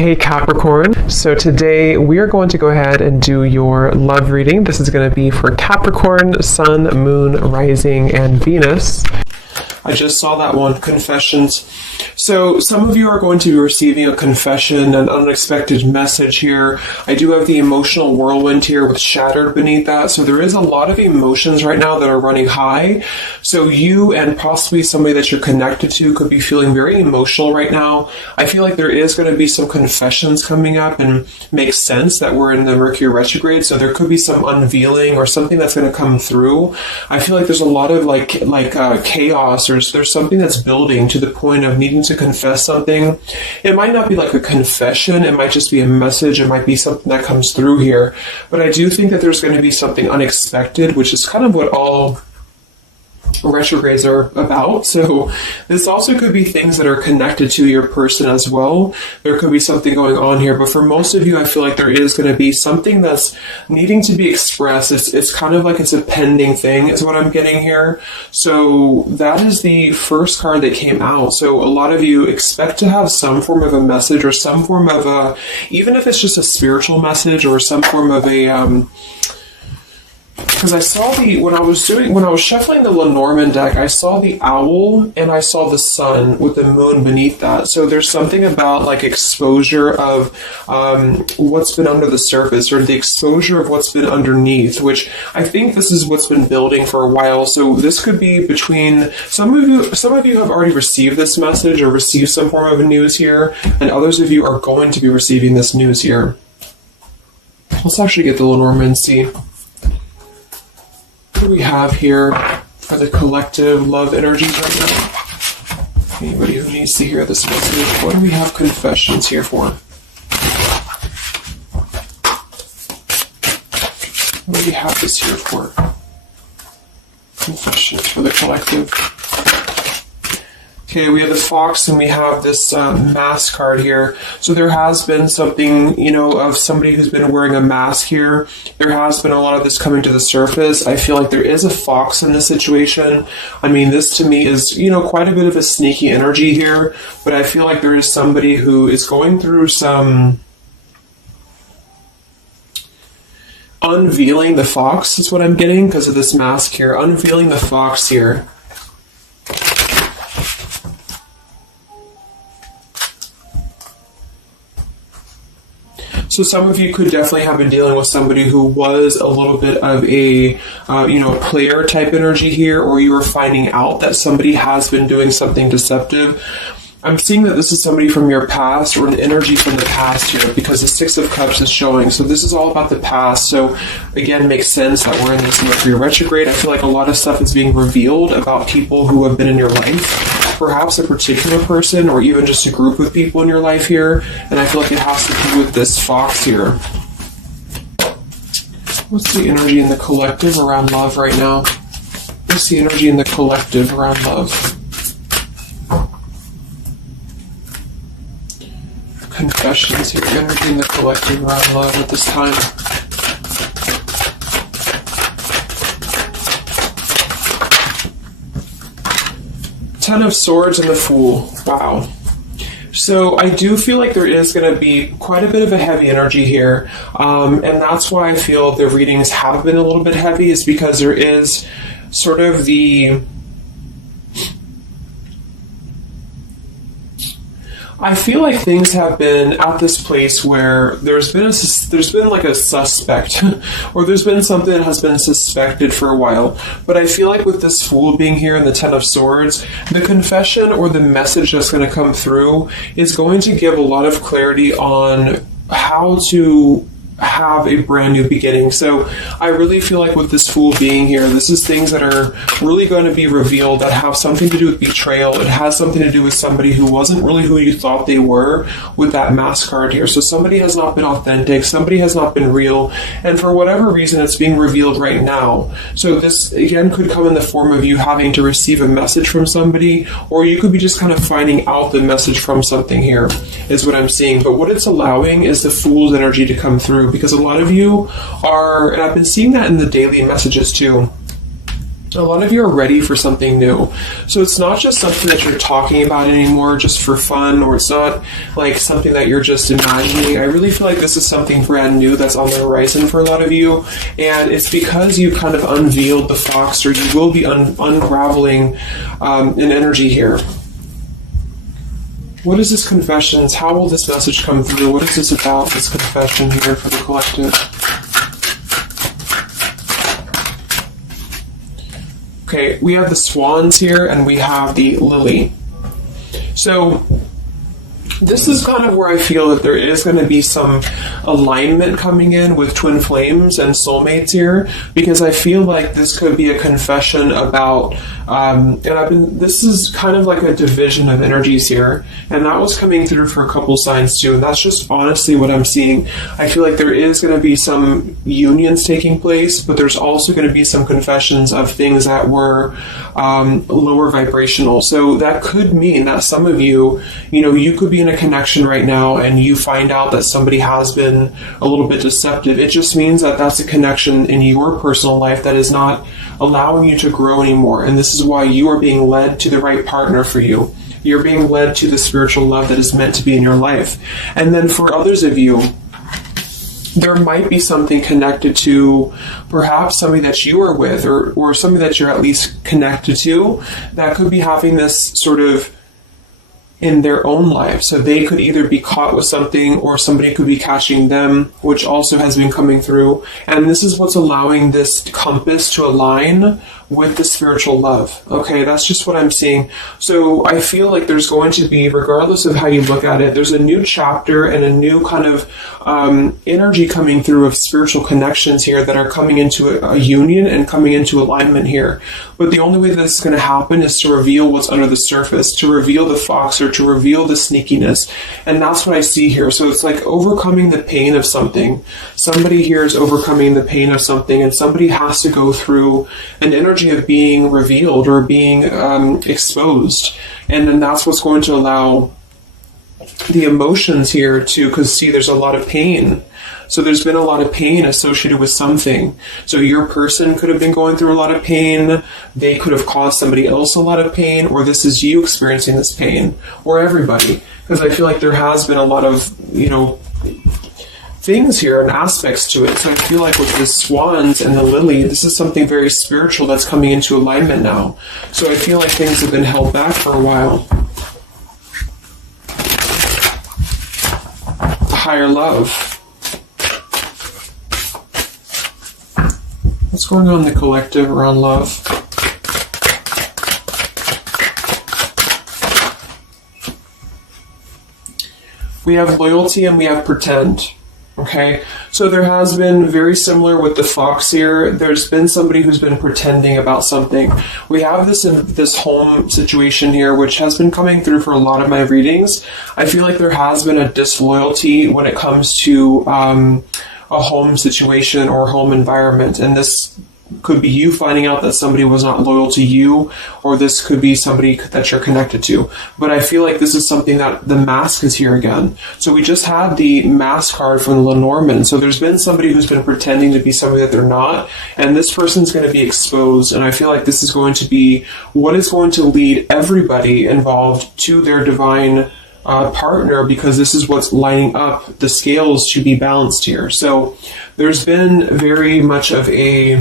Hey Capricorn, so today we are going to go ahead and do your love reading. This is going to be for Capricorn, Sun, Moon, Rising, and Venus. I just saw that one, confessions. So some of you are going to be receiving a confession, an unexpected message here. I do have the emotional whirlwind here with shattered beneath that. So there is a lot of emotions right now that are running high. So you and possibly somebody that you're connected to could be feeling very emotional right now. I feel like there is going to be some confessions coming up, and makes sense that we're in the Mercury retrograde. So there could be some unveiling or something that's going to come through. I feel like there's a lot of chaos, or there's something that's building to the point of needing to confess something. It might not be like a confession, it might just be a message, it might be something that comes through here. But I do think that there's going to be something unexpected, which is kind of what all retrogrades are about. So this also could be things that are connected to your person as well. There could be something going on here, but for most of you, I feel like there is going to be something that's needing to be expressed. It's kind of like it's a pending thing is what I'm getting here. So that is the first card that came out. So a lot of you expect to have some form of a message, or some form of a, even if it's just a spiritual message, or some form of a because I saw when I was shuffling the Lenormand deck, I saw the owl and I saw the sun with the moon beneath that. So there's something about like exposure of what's been under the surface, or the exposure of what's been underneath, which I think this is what's been building for a while. So this could be between some of you have already received this message or received some form of news here, and others of you are going to be receiving this news here. Let's actually get the Lenormand and see what do we have here for the collective love energies right now. Anybody who needs to hear this message, what do we have confessions here for? What do we have this here for? Confessions for the collective. Okay, we have the fox and we have this mask card here. So there has been something, of somebody who's been wearing a mask here. There has been a lot of this coming to the surface. I feel like there is a fox in this situation. I mean, this to me is, quite a bit of a sneaky energy here. But I feel like there is somebody who is going through some unveiling the fox is what I'm getting because of this mask here. Unveiling the fox here. So some of you could definitely have been dealing with somebody who was a little bit of a, player type energy here, or you were finding out that somebody has been doing something deceptive. I'm seeing that this is somebody from your past, or an energy from the past here, because the Six of Cups is showing. So this is all about the past. So again, makes sense that we're in this Mercury retrograde. I feel like a lot of stuff is being revealed about people who have been in your life. Perhaps a particular person, or even just a group of people in your life here. And I feel like it has to do with this fox here. What's the energy in the collective around love right now? What's the energy in the collective around love? Confessions here, energy in the collective around love at this time. Ten of Swords and the Fool. Wow. So I do feel like there is going to be quite a bit of a heavy energy here. And that's why I feel the readings have been a little bit heavy, is because there is sort of the... I feel like things have been at this place where there's been like a suspect, or there's been something that has been suspected for a while. But I feel like with this Fool being here in the Ten of Swords, the confession or the message that's going to come through is going to give a lot of clarity on how to have a brand new beginning. So I really feel like with this Fool being here, this is things that are really going to be revealed that have something to do with betrayal. It has something to do with somebody who wasn't really who you thought they were with that mask card here. So somebody has not been authentic, somebody has not been real, and for whatever reason it's being revealed right now. So this again could come in the form of you having to receive a message from somebody, or you could be just kind of finding out the message from something here, is what I'm seeing. But what it's allowing is the Fool's energy to come through, because a lot of you are, and I've been seeing that in the daily messages too, A lot of you are ready for something new. So it's not just something that you're talking about anymore just for fun, or it's not like something that you're just imagining. I really feel like this is something brand new that's on the horizon for a lot of you. And it's because you kind of unveiled the fox, or you will be unraveling an energy here. What is this confessions? How will this message come through? What is this about, this confession here for the collective? Okay, we have the swans here, and we have the lily. So this is kind of where I feel that there is going to be some alignment coming in with twin flames and soulmates here, because I feel like this could be a confession about, this is kind of like a division of energies here, and that was coming through for a couple signs too, and that's just honestly what I'm seeing. I feel like there is going to be some unions taking place, but there's also going to be some confessions of things that were lower vibrational. So that could mean that some of you, you could be in a connection right now and you find out that somebody has been a little bit deceptive. It just means that that's a connection in your personal life that is not allowing you to grow anymore. And this is why you are being led to the right partner for you. You're being led to the spiritual love that is meant to be in your life. And then for others of you, there might be something connected to perhaps somebody that you are with, or somebody that you're at least connected to, that could be having this sort of in their own life. So they could either be caught with something, or somebody could be catching them, which also has been coming through. And this is what's allowing this compass to align with the spiritual love. Okay, that's just what I'm seeing. So I feel like there's going to be, regardless of how you look at it, there's a new chapter and a new kind of energy coming through of spiritual connections here that are coming into a union and coming into alignment here. But the only way that this is going to happen is to reveal what's under the surface, to reveal the fox, or to reveal the sneakiness. And that's what I see here. So it's like overcoming the pain of something. Somebody here is overcoming the pain of something, and somebody has to go through an energy of being revealed or being exposed. And then that's what's going to allow the emotions here to, because see, there's a lot of pain. So there's been a lot of pain associated with something. So your person could have been going through a lot of pain. They could have caused somebody else a lot of pain, or this is you experiencing this pain, or everybody. Because I feel like there has been a lot of, things here and aspects to it. So I feel like with the swans and the lily, this is something very spiritual that's coming into alignment now. So I feel like things have been held back for a while. The higher love. What's going on in the collective around love? We have loyalty and we have pretend. Okay, so there has been, very similar with the fox here, there's been somebody who's been pretending about something. We have this in this home situation here, which has been coming through for a lot of my readings. I feel like there has been a disloyalty when it comes to a home situation or home environment, and this could be you finding out that somebody was not loyal to you, or this could be somebody that you're connected to. But I feel like this is something that the mask is here again. So we just had the mask card from the Lenormand. So there's been somebody who's been pretending to be somebody that they're not, and this person's going to be exposed. And I feel like this is going to be what is going to lead everybody involved to their divine partner, because this is what's lining up the scales to be balanced here. So there's been very much of a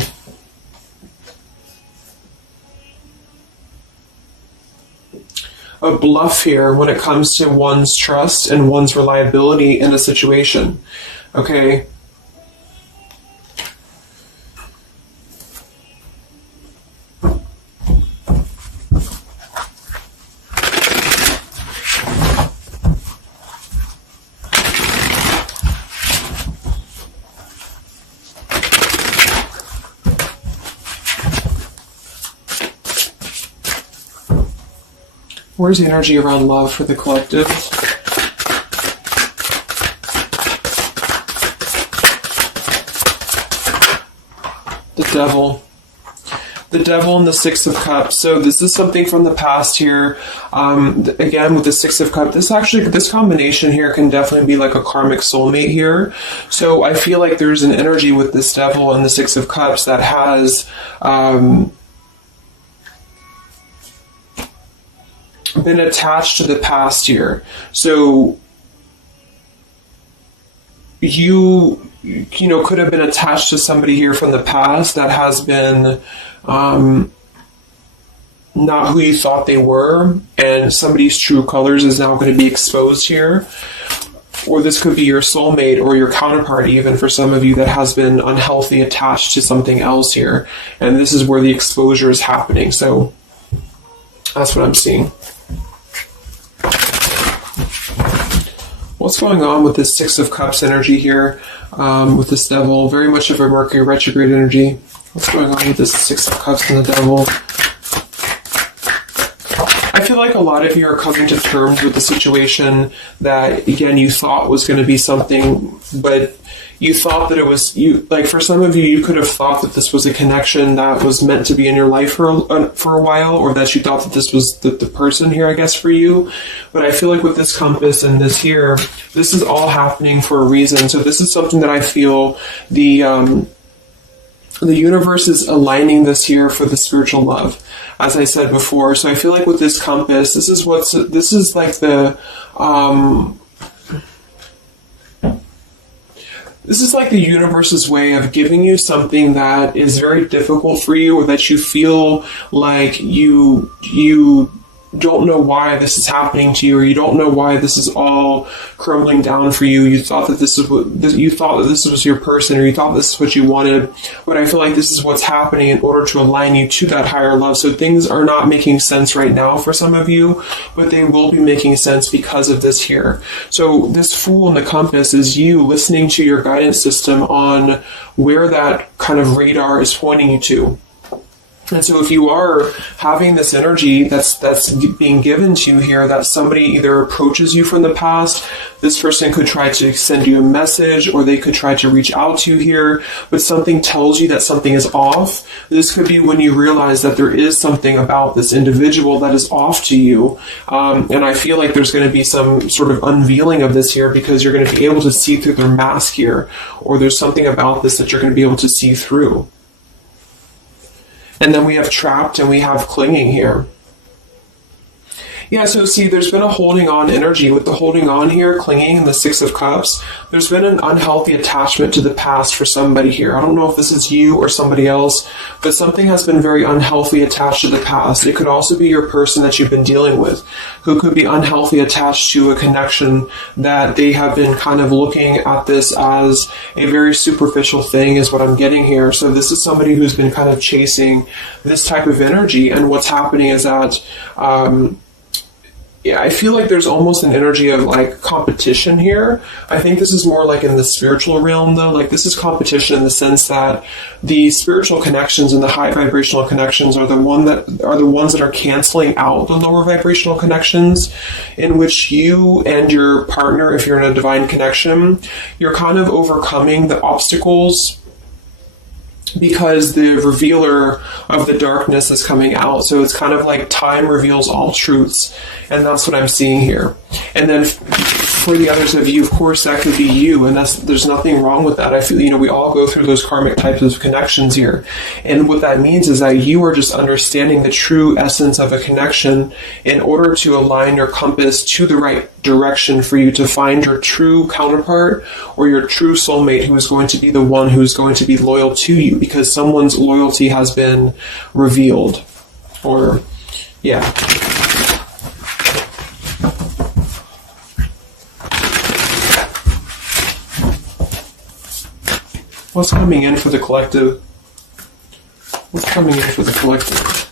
bluff here when it comes to one's trust and one's reliability in a situation. Okay. Where's the energy around love for the collective? The devil. The devil and the Six of Cups. So this is something from the past here. Again, with the Six of Cups, this combination here can definitely be like a karmic soulmate here. So I feel like there's an energy with this devil and the Six of Cups that has been attached to the past here. So you could have been attached to somebody here from the past that has been not who you thought they were, and somebody's true colors is now going to be exposed here. Or this could be your soulmate or your counterpart, even for some of you, that has been unhealthy attached to something else here. And this is where the exposure is happening. So that's what I'm seeing. What's going on with this Six of Cups energy here with this Devil? Very much of a Mercury retrograde energy. What's going on with this Six of Cups and the Devil? I feel like a lot of you are coming to terms with the situation that, again, you thought was going to be something, but you thought that it was, like for some of you, you could have thought that this was a connection that was meant to be in your life for a while, or that you thought that this was the person here, I guess, for you. But I feel like with this compass and this here, this is all happening for a reason. So this is something that I feel the universe is aligning this here for the spiritual love, as I said before. So I feel like with this compass, this is like the this is like the universe's way of giving you something that is very difficult for you, or that you feel like you don't know why this is happening to you, or you don't know why this is all crumbling down for you. You thought that this was your person, or you thought this is what you wanted. But I feel like this is what's happening in order to align you to that higher love. So things are not making sense right now for some of you, but they will be making sense because of this here. So this Fool in the compass is you listening to your guidance system on where that kind of radar is pointing you to. And so if you are having this energy that's being given to you here, that somebody either approaches you from the past, this person could try to send you a message, or they could try to reach out to you here, but something tells you that something is off. This could be when you realize that there is something about this individual that is off to you. And I feel like there's going to be some sort of unveiling of this here, because you're going to be able to see through their mask here, or there's something about this that you're going to be able to see through. And then we have trapped and we have clinging here. Yeah, so see, there's been a holding on energy. With the holding on here, clinging, and the Six of Cups, there's been an unhealthy attachment to the past for somebody here. I don't know if this is you or somebody else, but something has been very unhealthy attached to the past. It could also be your person that you've been dealing with, who could be unhealthy attached to a connection that they have been kind of looking at this as a very superficial thing, is what I'm getting here. So this is somebody who's been kind of chasing this type of energy, and what's happening is that yeah, I feel like there's almost an energy of like competition here. I think this is more like in the spiritual realm, though. Like this is competition in the sense that the spiritual connections and the high vibrational connections are the ones that are canceling out the lower vibrational connections, in which you and your partner, if you're in a divine connection, you're kind of overcoming the obstacles, because the revealer of the darkness is coming out. So it's kind of like time reveals all truths, and that's what I'm seeing here. And then for the others of you, of course, that could be you, and there's nothing wrong with that. I feel, we all go through those karmic types of connections here. And what that means is that you are just understanding the true essence of a connection in order to align your compass to the right direction for you to find your true counterpart, or your true soulmate, who is going to be the one who's going to be loyal to you, because someone's loyalty has been revealed. Or, yeah. What's coming in for the collective? What's coming in for the collective?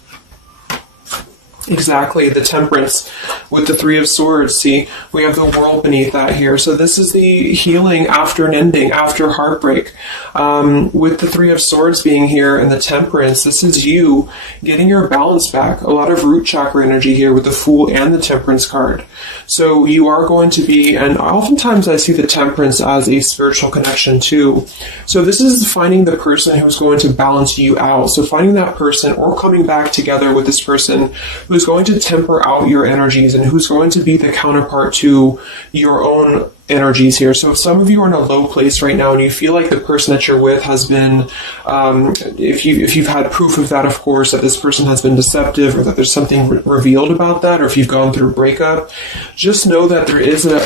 Exactly, the Temperance with the Three of Swords. See, we have the World beneath that here. So this is the healing after an ending, after heartbreak. With the Three of Swords being here and the Temperance, this is you getting your balance back. A lot of root chakra energy here with the Fool and the Temperance card. So you are going to be, and oftentimes I see the Temperance as a spiritual connection too. So this is finding the person who's going to balance you out. So finding that person, or coming back together with this person who's going to temper out your energies and who's going to be the counterpart to your own energies here. So if some of you are in a low place right now and you feel like the person that you're with has been, if you've had proof of that, of course, that this person has been deceptive or that there's something revealed about that, or if you've gone through a breakup, just know that there is a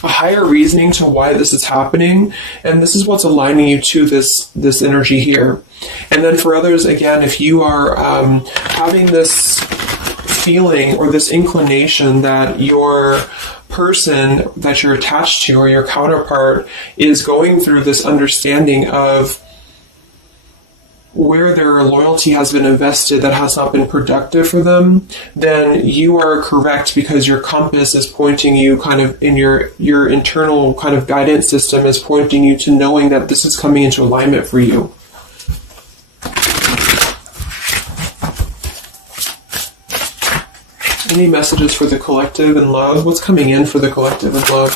higher reasoning to why this is happening, and this is what's aligning you to this energy here. And then for others, again, if you are having this feeling or this inclination that your person that you're attached to or your counterpart is going through this understanding of where their loyalty has been invested that has not been productive for them, then you are correct, because your compass is pointing you kind of in your internal kind of guidance system is pointing you to knowing that this is coming into alignment for you. Any messages for the collective and love? What's coming in for the collective and love?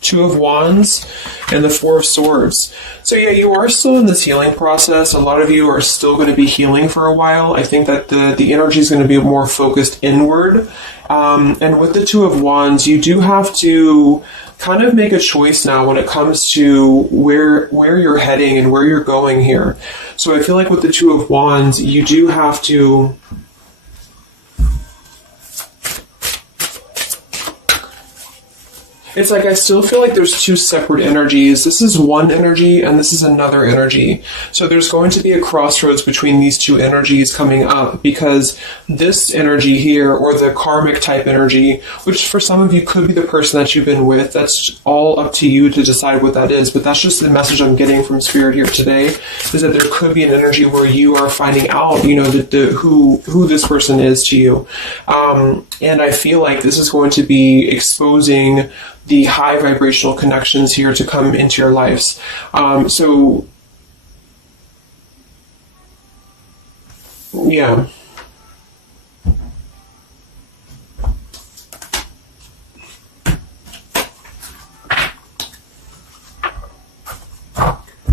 Two of Wands and the Four of Swords. So yeah, you are still in this healing process. A lot of you are still going to be healing for a while. I think that the energy is going to be more focused inward. And with the Two of Wands, you do have to kind of make a choice now when it comes to where you're heading and where you're going here. So I feel like with the Two of Wands, you do have to it's like I still feel like there's two separate energies. This is one energy and this is another energy. So there's going to be a crossroads between these two energies coming up, because this energy here, or the karmic type energy, which for some of you could be the person that you've been with, that's all up to you to decide what that is. But that's just the message I'm getting from Spirit here today, is that there could be an energy where you are finding out, who this person is to you. And I feel like this is going to be exposing the high vibrational connections here to come into your lives. Yeah.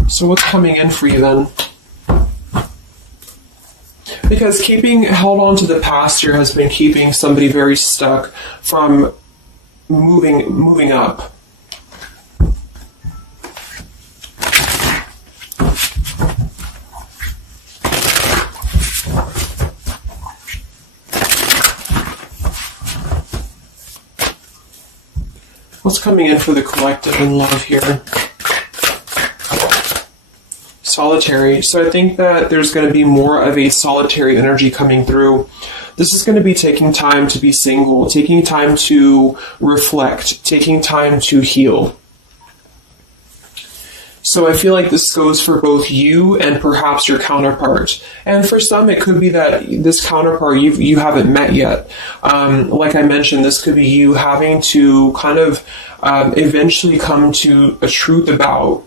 So what's coming in for you then? Because held on to the past here has been keeping somebody very stuck from moving up. What's coming in for the collective and love here? Solitary. So I think that there's going to be more of a solitary energy coming through. This is going to be taking time to be single, taking time to reflect, taking time to heal. So I feel like this goes for both you and perhaps your counterpart. And for some, it could be that this counterpart you haven't met yet. Like I mentioned, this could be you having to kind of eventually come to a truth about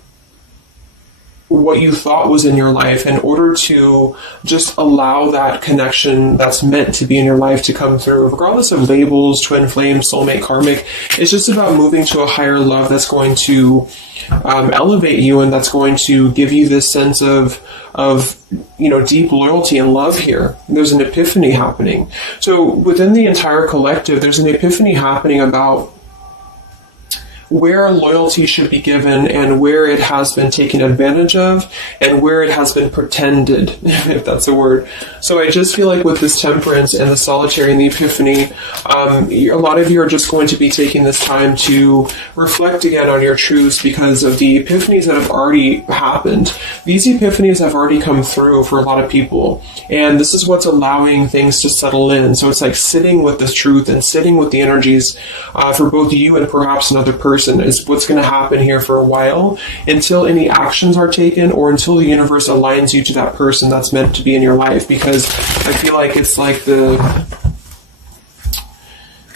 what you thought was in your life in order to just allow that connection that's meant to be in your life to come through, regardless of labels, twin flame, soulmate, karmic. It's just about moving to a higher love that's going to elevate you, and that's going to give you this sense of deep loyalty and love here. There's an epiphany happening. So within the entire collective, there's an epiphany happening about where loyalty should be given and where it has been taken advantage of and where it has been pretended, if that's a word. So I just feel like with this temperance and the solitary and the epiphany, a lot of you are just going to be taking this time to reflect again on your truths because of the epiphanies that have already happened. These epiphanies have already come through for a lot of people, and this is what's allowing things to settle in. So it's like sitting with the truth and sitting with the energies for both you and perhaps another person is what's going to happen here for a while, until any actions are taken or until the universe aligns you to that person that's meant to be in your life. Because I feel like it's like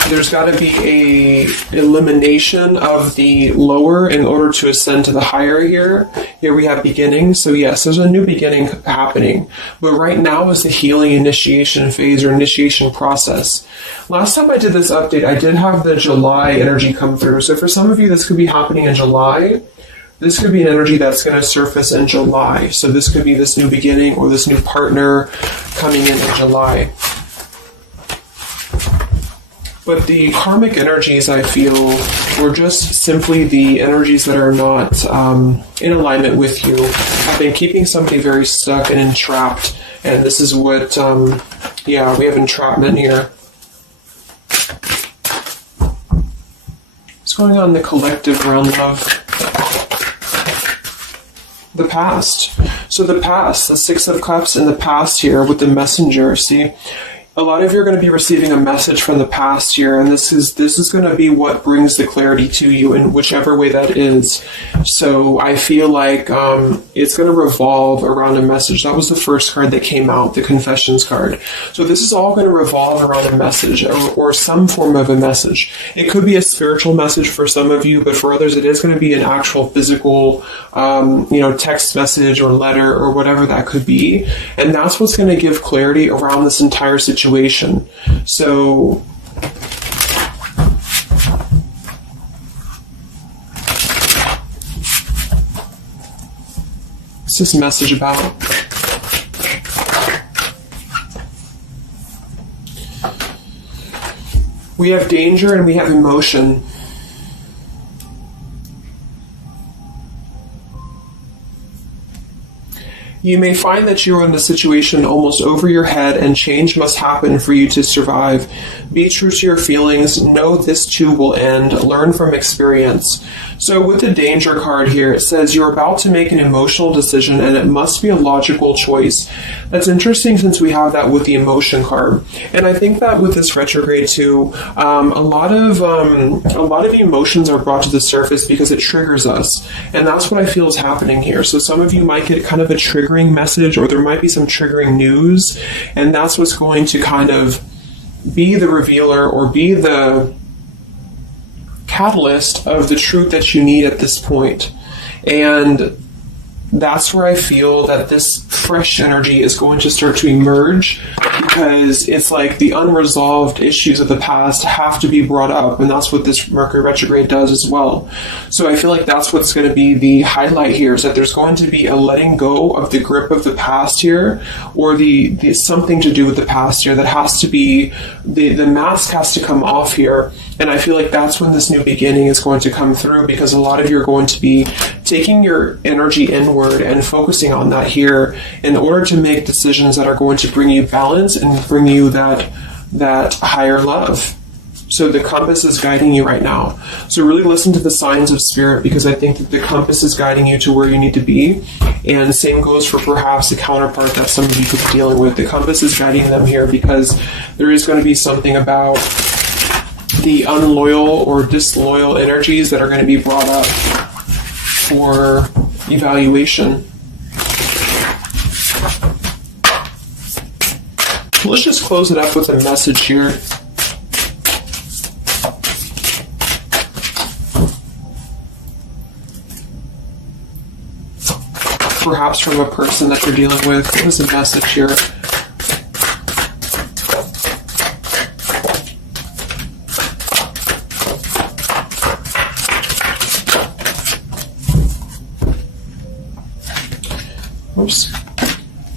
there's got to be a elimination of the lower in order to ascend to the higher here. Here we have beginning. So yes, there's a new beginning happening. But right now is the healing initiation phase or initiation process. Last time I did this update, I did have the July energy come through. So for some of you, this could be happening in July. This could be an energy that's going to surface in July. So this could be this new beginning or this new partner coming in July. But the karmic energies, I feel, were just simply the energies that are not in alignment with you. I've been keeping somebody very stuck and entrapped, and this is what, yeah, we have entrapment here. What's going on in the collective realm of the past? So the past, the Six of Cups in the past here with the messenger, see? A lot of you are going to be receiving a message from the past here, and this is going to be what brings the clarity to you in whichever way that is. So I feel like it's going to revolve around a message. That was the first card that came out, the Confessions card. So this is all going to revolve around a message or some form of a message. It could be a spiritual message for some of you, but for others it is going to be an actual physical text message or letter or whatever that could be. And that's what's going to give clarity around this entire situation. So what's this message about? We have danger and we have emotion. You may find that you are in a situation almost over your head and change must happen for you to survive. Be true to your feelings. Know this too will end. Learn from experience. So with the danger card here, it says you're about to make an emotional decision and it must be a logical choice. That's interesting since we have that with the emotion card. And I think that with this retrograde too, a lot of emotions are brought to the surface because it triggers us. And that's what I feel is happening here. So some of you might get kind of a triggering message, or there might be some triggering news, and that's what's going to kind of be the revealer or be the catalyst of the truth that you need at this point. And that's where I feel that this fresh energy is going to start to emerge, because it's like the unresolved issues of the past have to be brought up, and that's what this Mercury retrograde does as well. So I feel like that's what's going to be the highlight here, is that there's going to be a letting go of the grip of the past here, or the something to do with the past here that has to be, the mask has to come off here. And I feel like that's when this new beginning is going to come through, because a lot of you are going to be taking your energy inward and focusing on that here in order to make decisions that are going to bring you balance and bring you that higher love. So the compass is guiding you right now. So really listen to the signs of spirit, because I think that the compass is guiding you to where you need to be. And same goes for perhaps the counterpart that some of you could be dealing with. The compass is guiding them here because there is going to be something about the unloyal or disloyal energies that are going to be brought up for evaluation. Let's just close it up with a message here. Perhaps from a person that you're dealing with. What is the message here? Oops.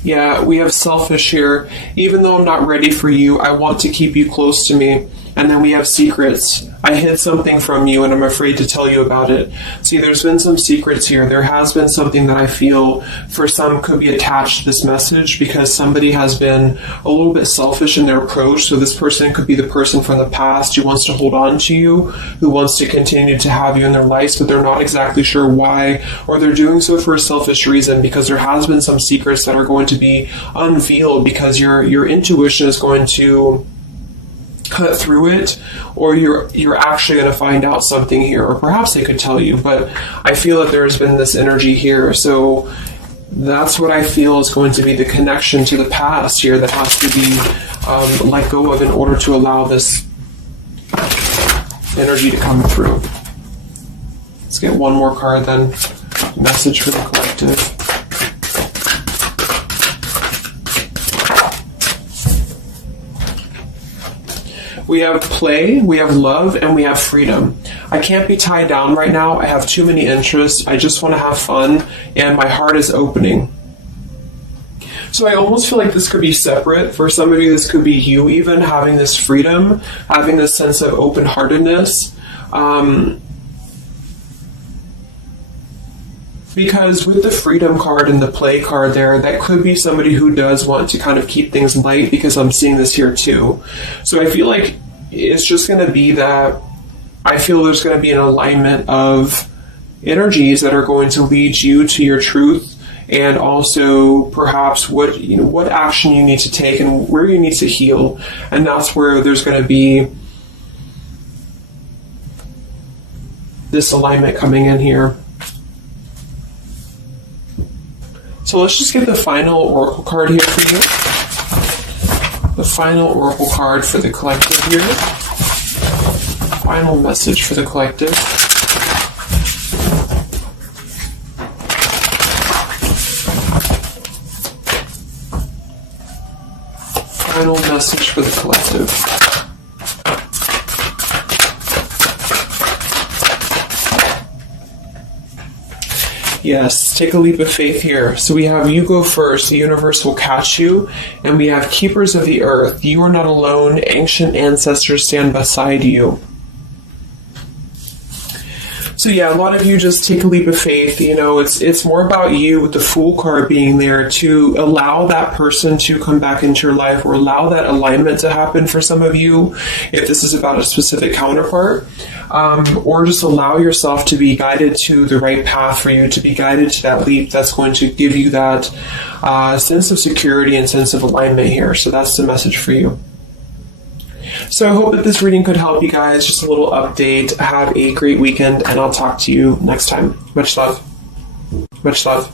Yeah, we have selfish here. Even though I'm not ready for you, I want to keep you close to me. And then we have secrets. I hid something from you and I'm afraid to tell you about it. See, there's been some secrets here. There has been something that I feel for some could be attached to this message, because somebody has been a little bit selfish in their approach. So this person could be the person from the past who wants to hold on to you, who wants to continue to have you in their lives, but they're not exactly sure why, or they're doing so for a selfish reason, because there has been some secrets that are going to be unveiled, because your intuition is going to cut through it, or you're actually going to find out something here, or perhaps they could tell you, but I feel that there's been this energy here. So that's what I feel is going to be the connection to the past here that has to be let go of in order to allow this energy to come through. Let's get one more card then. Message for the collective. We have play, we have love, and we have freedom. I can't be tied down right now. I have too many interests. I just want to have fun, and my heart is opening. So I almost feel like this could be separate. For some of you, this could be you even having this freedom, having this sense of open-heartedness. Because with the freedom card and the play card there, that could be somebody who does want to kind of keep things light, because I'm seeing this here too. So I feel like it's just going to be that I feel there's going to be an alignment of energies that are going to lead you to your truth, and also perhaps what action you need to take and where you need to heal. And that's where there's going to be this alignment coming in here. So let's just get the final oracle card here for you. The final oracle card for the collective here. Final message for the collective. Final message for the collective. Yes, take a leap of faith here. So we have you go first, the universe will catch you. And we have keepers of the earth. You are not alone. Ancient ancestors stand beside you. So yeah, a lot of you just take a leap of faith. It's more about you with the Fool card being there to allow that person to come back into your life, or allow that alignment to happen for some of you, if this is about a specific counterpart, or just allow yourself to be guided to the right path for you, to be guided to that leap that's going to give you that sense of security and sense of alignment here. So that's the message for you. So I hope that this reading could help you guys. Just a little update. Have a great weekend, and I'll talk to you next time. Much love. Much love.